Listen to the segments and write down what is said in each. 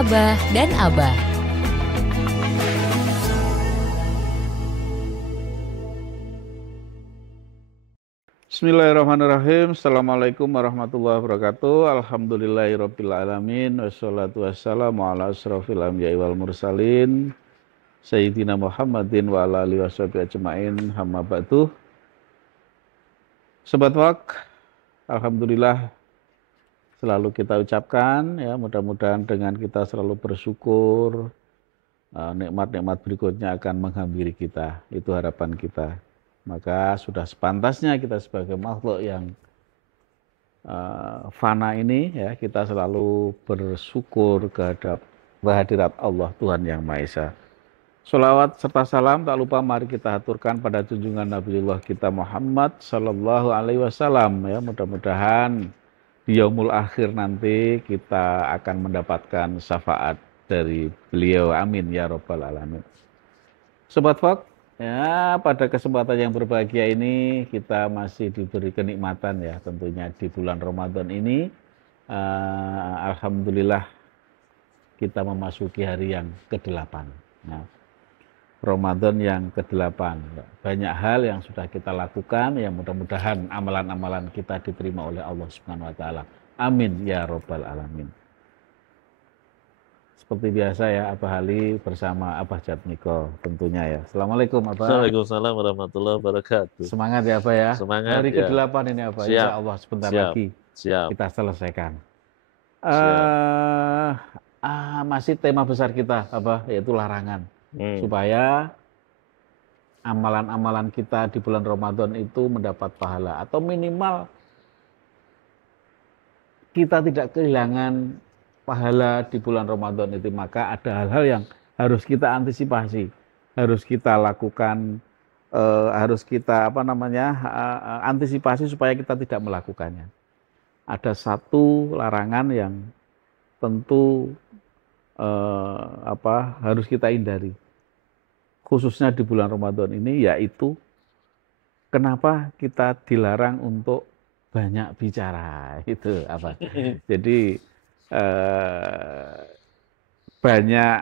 Abah dan Abah. Bismillahirrahmanirrahim. Assalamualaikum warahmatullahi wabarakatuh. Alhamdulillahirabbil alamin wassalatu wassalamu ala asrofil anbiya'i wal mursalin Sayyidina Muhammadin wa ala alihi washabihi ajmain. Amma ba'du. Sobat Wak, alhamdulillah selalu kita ucapkan ya, mudah-mudahan dengan kita selalu bersyukur, nikmat-nikmat berikutnya akan menghampiri kita. Itu harapan kita. Maka sudah sepantasnya kita sebagai makhluk yang fana ini ya, kita selalu bersyukur kehadirat Allah Tuhan Yang Maha Esa. Sholawat serta salam tak lupa mari kita aturkan pada junjungan Nabiullah kita Muhammad Sallallahu Alaihi Wasallam ya. Mudah-mudahan di yaumul akhir nanti kita akan mendapatkan syafaat dari beliau. Amin ya Rabbal Alamin. Sobat Fak, ya pada kesempatan yang berbahagia ini kita masih diberi kenikmatan ya, tentunya di bulan Ramadan ini. Alhamdulillah kita memasuki hari yang ke-8. Nah, Ramadan yang ke-8. Banyak hal yang sudah kita lakukan, ya mudah-mudahan amalan-amalan kita diterima oleh Allah Subhanahu wa taala. Amin ya Rabbal Alamin. Seperti biasa ya, Abah Ali bersama Abah Jatmiko tentunya ya. Assalamualaikum Abah. Waalaikumsalam warahmatullahi wabarakatuh. Semangat ya Abah ya. Semangat hari ya. ke-8 ini Abah. Siap. Insya Allah sebentar Siap. lagi Siap. kita selesaikan. Masih tema besar kita Abah, yaitu larangan. Supaya amalan-amalan kita di bulan Ramadan itu mendapat pahala, atau minimal kita tidak kehilangan pahala di bulan Ramadan itu. Maka ada hal-hal yang harus kita antisipasi, harus kita lakukan, harus kita antisipasi supaya kita tidak melakukannya. Ada satu larangan yang tentu harus kita hindari, khususnya di bulan Ramadan ini, yaitu kenapa kita dilarang untuk banyak bicara. Itu apa? Jadi banyak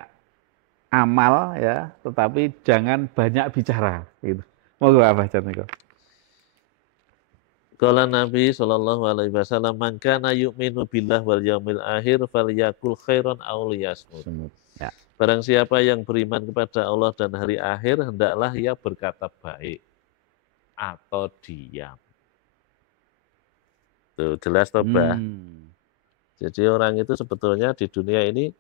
amal ya, tetapi jangan banyak bicara. Gitu. Moga apa Jatmiko? Qala Nabi sallallahu alaihi wasallam, "Man kana yu'minu billah wal yaumil akhir falyakul khairan aw liyasmut." Ya. Barang siapa yang beriman kepada Allah dan hari akhir, hendaklah ia berkata baik atau diam. Tuh, jelas toh, Bah? Jadi orang itu sebetulnya di dunia ini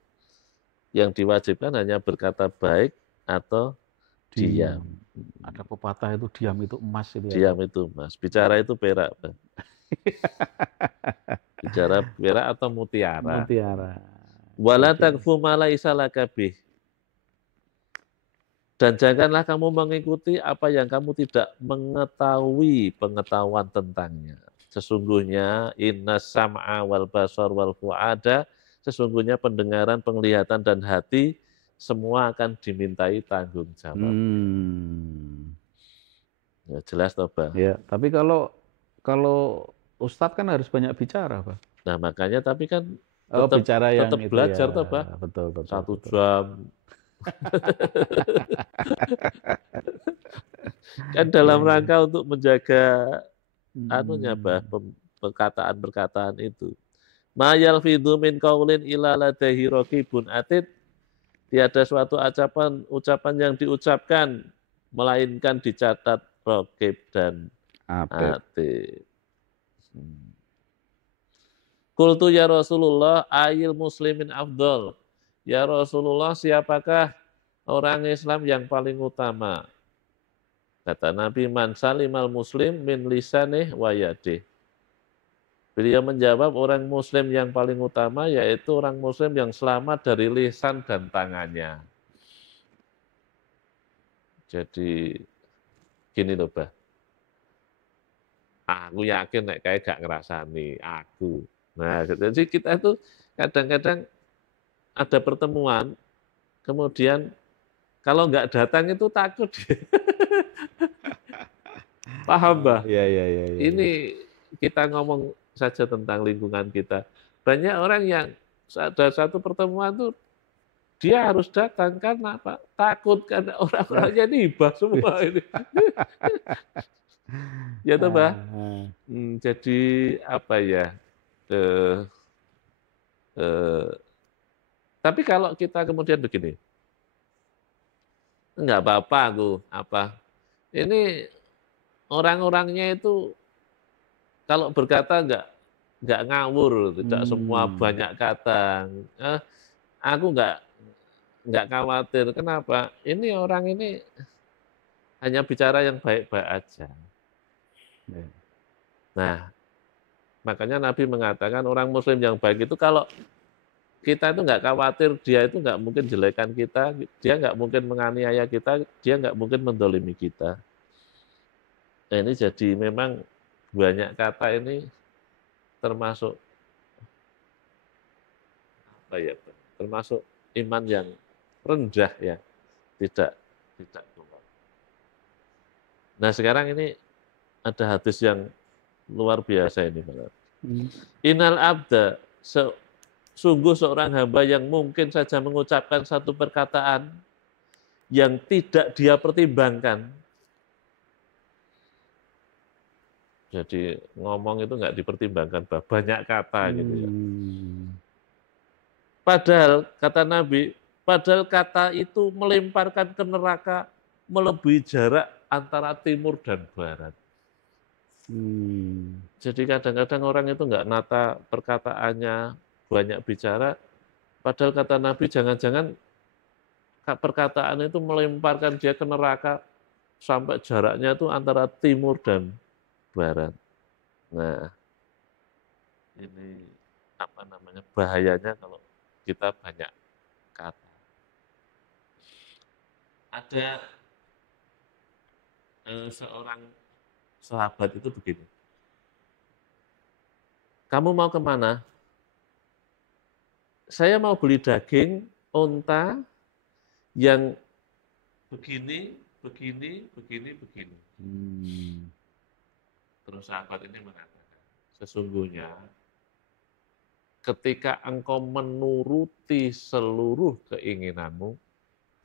yang diwajibkan hanya berkata baik atau diam. Ada pepatah itu diam itu emas itu ya. Diam itu emas, bicara itu perak, Bang. Bicara perak atau mutiara. Mutiara. Wala taqfu ma laisa laka bih. Dan janganlah kamu mengikuti apa yang kamu tidak mengetahui pengetahuan tentangnya. Sesungguhnya innas sam'a wal basar wal fu'ada, sesungguhnya pendengaran, penglihatan dan hati semua akan dimintai tanggung jawab. Ya, jelas toh, Bang? Ya, tapi kalau Ustadz kan harus banyak bicara, Pak. Nah, makanya tapi kan tetap belajar ya. toh, Pak. Betul. 1 jam. Kan dalam rangka untuk menjaga perkataan-perkataan itu. Ma yalfidhu min qaulin illa ladaihi raqibun atid. Tiada suatu ucapan yang diucapkan melainkan dicatat raqib dan atid. Qultu ya Rasulullah ayil muslimin afdal. Ya Rasulullah, siapakah orang Islam yang paling utama? Kata Nabi, man salimal muslim min lisanih wa yadih. Beliau menjawab, orang muslim yang paling utama yaitu orang muslim yang selamat dari lisan dan tangannya. Jadi gini loh, Bah. Aku yakin nek kayak gak ngerasani aku. Nah, jadi kita itu kadang-kadang ada pertemuan, kemudian kalau nggak datang itu takut. Paham, Bah? Iya. Ini kita ngomong saja tentang lingkungan kita. Banyak orang yang ada satu pertemuan tuh dia harus datang karena apa? Takut karena orang-orangnya ini hibah semua ini. Ya toh, Mbah. Jadi apa ya? Eh, eh, tapi kalau kita kemudian begini, enggak apa-apa aku apa? Ini orang-orangnya itu kalau berkata enggak ngawur, tidak semua banyak kata. Aku enggak khawatir. Kenapa? Ini orang ini hanya bicara yang baik-baik aja. Nah, makanya Nabi mengatakan orang Muslim yang baik itu kalau kita itu nggak khawatir, dia itu nggak mungkin jelekan kita, dia nggak mungkin menganiaya kita, dia nggak mungkin mendolimi kita. Nah, ini jadi memang banyak kata ini termasuk apa ya? Termasuk iman yang rendah ya, tidak kuat. Nah sekarang ini ada hadis yang luar biasa ini, Pak. Innal abda, sungguh seorang hamba yang mungkin saja mengucapkan satu perkataan yang tidak dia pertimbangkan. Jadi ngomong itu nggak dipertimbangkan, banyak kata gitu ya. Padahal kata Nabi, padahal kata itu melemparkan ke neraka melebihi jarak antara timur dan barat. Jadi kadang-kadang orang itu nggak nata perkataannya, banyak bicara, padahal kata Nabi jangan-jangan perkataan itu melemparkan dia ke neraka sampai jaraknya itu antara timur dan barat. Nah, ini apa namanya bahayanya kalau kita banyak kata. Ada seorang sahabat itu begini, kamu mau kemana? Saya mau beli daging unta yang begini. Terus sahabat ini mengatakan, sesungguhnya ketika engkau menuruti seluruh keinginanmu,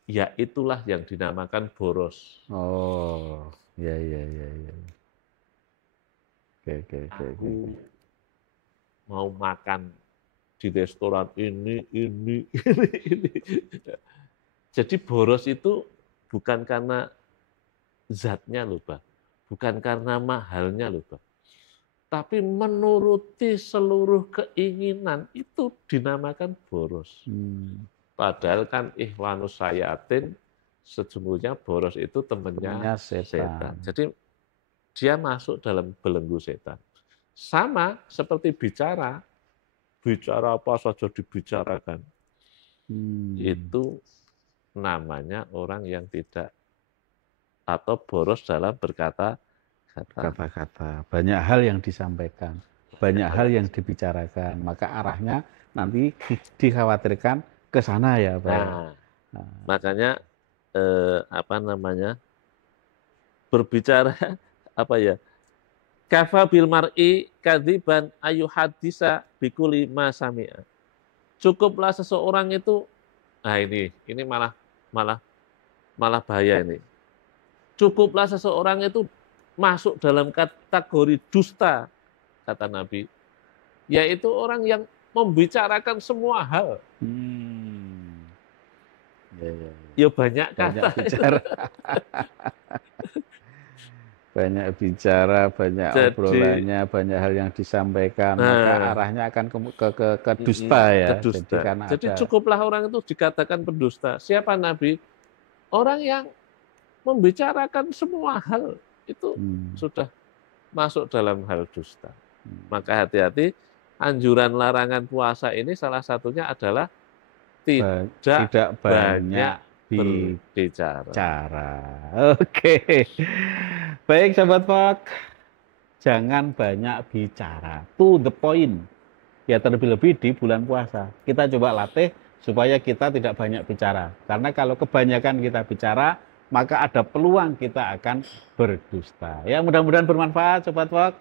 ya itulah yang dinamakan boros. Oh, ya. Oke. Aku mau makan di restoran ini. Jadi boros itu bukan karena zatnya loh, Pak. Bukan karena mahalnya loh, Pak. Tapi menuruti seluruh keinginan itu dinamakan boros. Padahal kan ikhwanus sayatin, sesungguhnya boros itu temannya setan. Jadi dia masuk dalam belenggu setan. Sama seperti bicara apa saja dibicarakan. Itu namanya orang yang tidak atau boros dalam berkata-kata. Banyak hal yang disampaikan, banyak hal yang dibicarakan, maka arahnya nanti dikhawatirkan ke sana ya, Pak. Makanya berbicara apa ya? Kafa bil mar'i kadziban ayu hadisa bikuli ma sami'a. Cukuplah seseorang itu, nah ini malah bahaya ini. Cukuplah seseorang itu masuk dalam kategori dusta, kata Nabi, yaitu orang yang membicarakan semua hal. Ya banyak kata. Banyak bicara, banyak obrolannya, banyak hal yang disampaikan, maka arahnya akan ke dusta ya. Jadi cukuplah orang itu dikatakan pendusta. Siapa Nabi? Orang yang membicarakan semua hal itu sudah masuk dalam hal dusta. Maka hati-hati, anjuran larangan puasa ini salah satunya adalah tidak banyak berbicara. Oke. Baik sahabat Fak, jangan banyak bicara. To the point. Ya terlebih-lebih di bulan puasa. Kita coba latih supaya kita tidak banyak bicara. Karena kalau kebanyakan kita bicara, maka ada peluang kita akan berdusta. Ya mudah-mudahan bermanfaat Sobat Fak.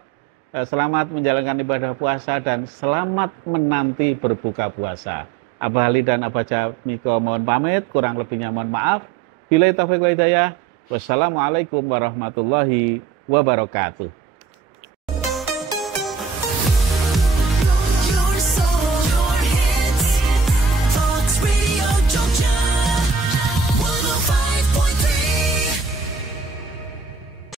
Selamat menjalankan ibadah puasa dan selamat menanti berbuka puasa. Abah Ali dan Abah Miko mohon pamit, kurang lebihnya mohon maaf. Billahi taufiq wal hidayah. Wassalamualaikum warahmatullahi wabarakatuh.